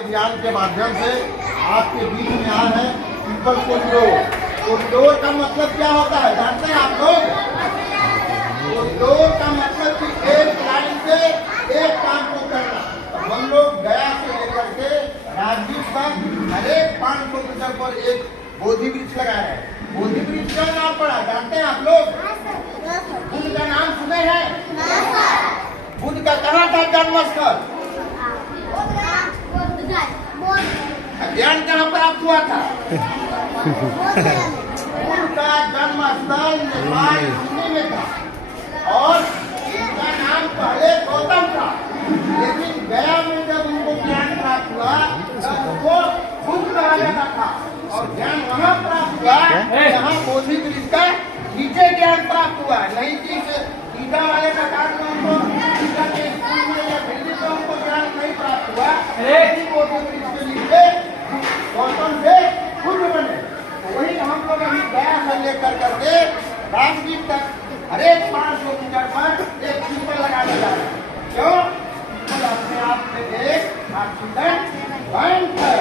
अभियान के माध्यम से आपके बीच में आ है पीपल कॉरिडोर। कॉरिडोर का मतलब क्या होता है जानते हैं आप लोग? कॉरिडोर का मतलब कि एक लाइन से एक काम को करना। तो हम लोग गया से लेकर के राजगीर तक हर एक 500 मीटर पर एक बोधि वृक्ष लगाया है। बोधि वृक्ष का नाम पड़ा जानते हैं आप लोग? बुद्ध का नाम सुने हैं? बुद्ध का कहाँ था जन्म स्थल? ज्ञान कहाँ प्राप्त हुआ था? उनका जन्म स्थल नेपाल में था और उनका नाम पहले गौतम था, लेकिन गया में जब उनको ज्ञान प्राप्त हुआ तब उनको बुद्ध कहा जाता था और ज्ञान वहाँ प्राप्त हुआ जहाँ बोधि वृक्ष का नीचे ज्ञान प्राप्त हुआ। नहीं कि ईटा वाले का कारण उनको ईटा के स्कूल में या दिल्ली में उनको ज्ञान नहीं प्राप्त हुआ, लेकिन बोधि वृक्ष के नीचे गौतम से बुद्ध बने। वही हम लोग अभी गया से लेकर करके राजगीर तक हर एक 500 मीटर पर एक पीपल लगाने जा रहे हैं। क्यों? पीपल अपने आप में एक ऑक्सीजन बैंक है,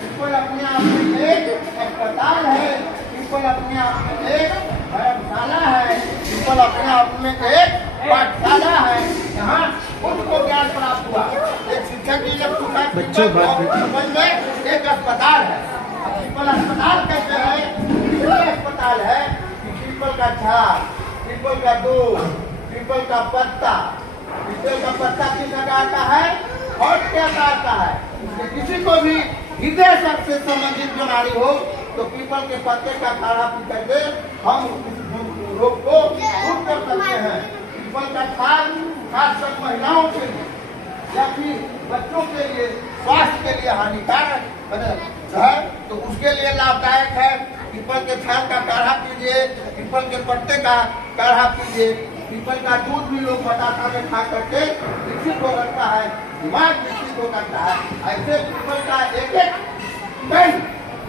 पीपल अपने आप में एक अस्पताल है, पीपल अपने आप में एक धर्मशाला है, पीपल अपने आप में एक पाठशाला है। यहाँ उनको ज्ञान प्राप्त हुआ। एक शिक्षक जी जब एक अस्पताल है, पीपल अस्पताल कैसे है? अस्पताल है कि पीपल का झाड़, पीपल का दूध, पीपल का पत्ता किस आकार का है और क्या आकार का है? किसी को भी हृदय से संबंधित बीमारी हो तो पीपल के पत्ते का काढ़ा पी करके हम उस रोग को दूर कर सकते हैं। पीपल का छाल खासकर महिलाओं के लिए या फिर बच्चों के लिए स्वास्थ्य के लिए हानिकारक है तो उसके लिए लाभदायक है। पीपल के छाल का काढ़ा पीजिए, पीपल के पत्ते का काढ़ा पीजिए। पीपल का दूध भी लोग बतासा में खा करके विकसित हो सकता है, दिमाग विकसित हो सकता है। ऐसे पीपल का एक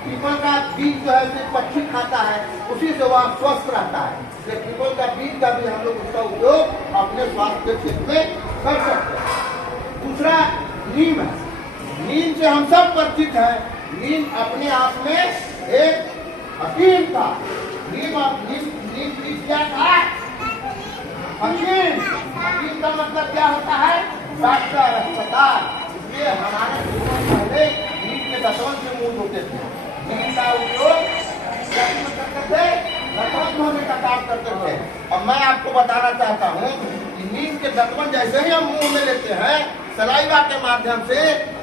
पीपल का बीज जो है सिर्फ पक्षी खाता है, उसी से वह स्वस्थ रहता है। इसलिए पीपल का बीज का भी हम लोग उसका उपयोग अपने स्वास्थ्य के क्षेत्र में कर सकते हैं। दूसरा नीम है। नीम से हम सब परिचित हैं। नीम अपने आप में एक हकीम था। नीम क्या था? हकीम का मतलब क्या होता है? डॉक्टर, अस्पताल। इसलिए हमारे पहले नीम के दतवन से मूल होते थे। नीम का उपयोग करते थे, दतवन धोने का काम करते थे। अब मैं आपको बताना चाहता हूँ कि नीम के दतवन जैसे ही हम मुंह में लेते हैं सलाइवा के माध्यम से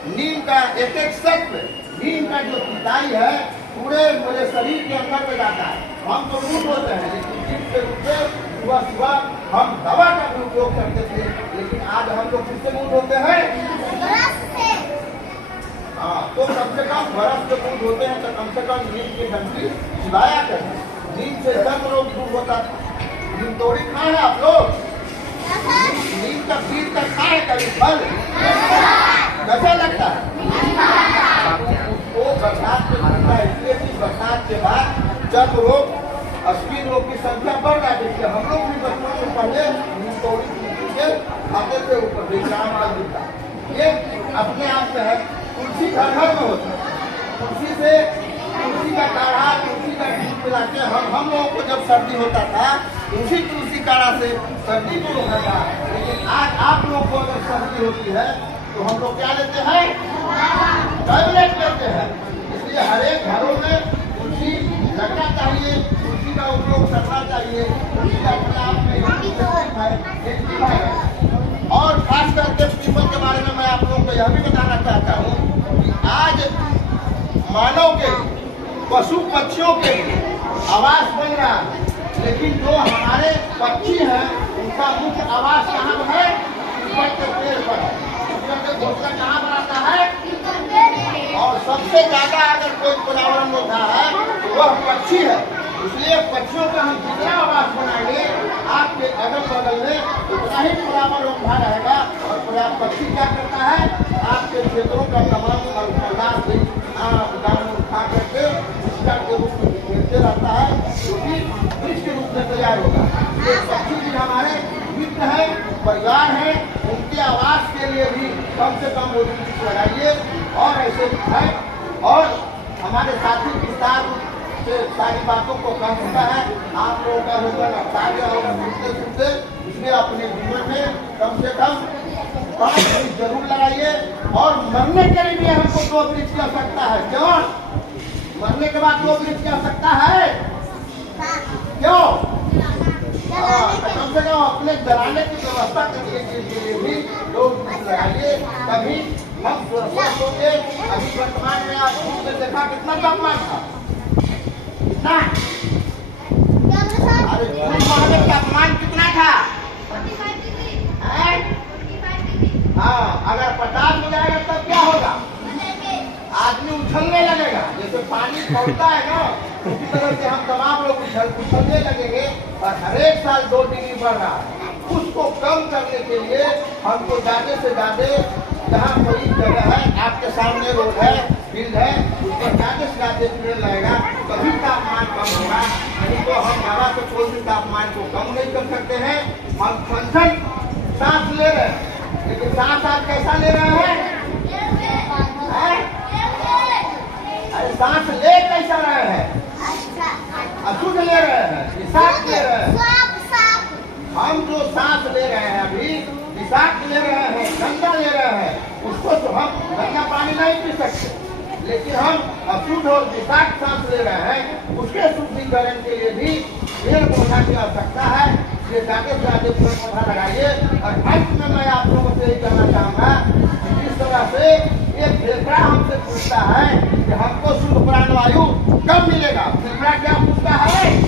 नीम का एक सत्व, नीम का जो पिताई है पूरे मेरे शरीर के अंदर में जाता है। हम तो मुंह धोते हैं, लेकिन नीम के रूप में सुबह सुबह हम दवा का भी उपयोग करते थे, लेकिन आज हम लोग किससे मुंह धोते हैं? हाँ, तो कम से कम बर्फ से मुंह धोते हैं तो कम से कम नीम की डंडी चिबाया करें। नीम से दर्द रोग दूर होता था। नीम तोड़ी खाए हैं आप लोग? नीम का बीज का खाए कभी फल कैसा लगता है? वो बरसात में मिलता है, इसलिए कि बरसात के बाद चर्म रोग, स्किन रोग की संख्या बढ़ जाती है। हम लोग भी बचपन से पहले नीम तोड़ी खाते थे, ऊपर विश्राम का मिलता। ये अपने आप में है। तुलसी घर घर में होता है। तुलसी का काढ़ा, तुलसी का दूध पिला के हम लोगों को जब सर्दी होता था उसी तुलसी काढ़ा से सर्दी को रोका था। लेकिन आज आप लोग को अगर सर्दी होती है तो हम लोग क्या लेते हैं? टैबलेट लेते हैं। इसलिए हर एक घरों में तुलसी लगना चाहिए, तुलसी का उपयोग करना चाहिए। तुलसी अपने आप में और खास करके पीपल के बारे में मैं आप लोगों को यह भी बताना चाहता हूँ कि आज मानव के पशु पक्षियों के लिए आवास बन रहा है, लेकिन जो हमारे पक्षी हैं उनका मुख्य आवास कहाँ है? पीपल के पेड़ पर। पीपल के घोंसला कहाँ बनाता है? और सबसे ज्यादा अगर कोई पर्यावरण होता है तो वह पक्षी है। इसलिए पक्षियों का हम जितना आवास बनाएंगे आपके अगल बगल में उतना ही पर्यावरण बना रहेगा। और पक्षी क्या करता है? आपके क्षेत्रों का तमाम उठा करके उसका के रूप में खेलते रहता है, जो कि वृक्ष के रूप में तैयार होगा। ये पक्षी भी हमारे मित्र है, परिवार है। उनके आवास के लिए भी कम से कम वो वृक्ष लगाइए। और ऐसे है। और हमारे साथी विस्तार से सारी बातों को कह सकता है। आप लोगों का हृदय कार्य होगा सुनते सुनते, इसलिए अपने जीवन में कम से कम 5 मिनट जरूर लगाइए। और मरने के लिए भी हमको 2 वृक्ष की आवश्यकता है। क्यों? मरने के बाद 2 वृक्ष की आवश्यकता है। क्यों? कम से कम अपने जलाने की व्यवस्था करने के लिए भी 2 वृक्ष लगाइए, तभी हम सुरक्षित होंगे। अभी वर्तमान में आप ने देखा कितना तापमान था, कितना? अरे जून में तापमान कितना था? हाँ, अगर 50 हो जाएगा तब क्या होगा? आदमी उछलने लगेगा। जैसे पानी पड़ता है ना, उसी तरह से हम तमाम लोग उछलने लगेंगे। और हर एक साल 2 डिग्री बढ़ रहा है। उसको कम करने के लिए हमको ज्यादा से ज्यादा, जहाँ कोई जगह है, आपके सामने रोड है, फील्ड है, उस पर ज्यादा से ज्यादा पेड़ लगेगा, तभी तापमान कम होगा। नहीं तो हम हवा से कोई भी तापमान को कम नहीं कर सकते हैं। हम छन सांस ले रहे हैं, लेकिन सांस आप कैसा ले रहे हैं? अरे सांस ले कैसा रहे हैं? अशुद्ध ले रहे हैं, विषाक्त ले रहे हैं। हम जो सांस ले रहे हैं अभी, विषाक्त ले रहे हैं, गंदा ले रहे हैं, उसको तो हम गंदा पानी नहीं पी सकते। लेकिन हम अशुद्ध और विषाक्त सांस ले रहे हैं, उसके शुद्धिकरण के लिए भी पेड़ पौधा की आवश्यकता है। ये ज्यादा से ज्यादा पेड़ पौधा लगाइए। और अंत में मैं आप लोगों से यही कहना चाहूँगा कि जिस तरह से एक फेफड़ा हमसे पूछता है कि हमको शुद्ध प्राणवायु कब मिलेगा, फेफड़ा क्या पूछता है?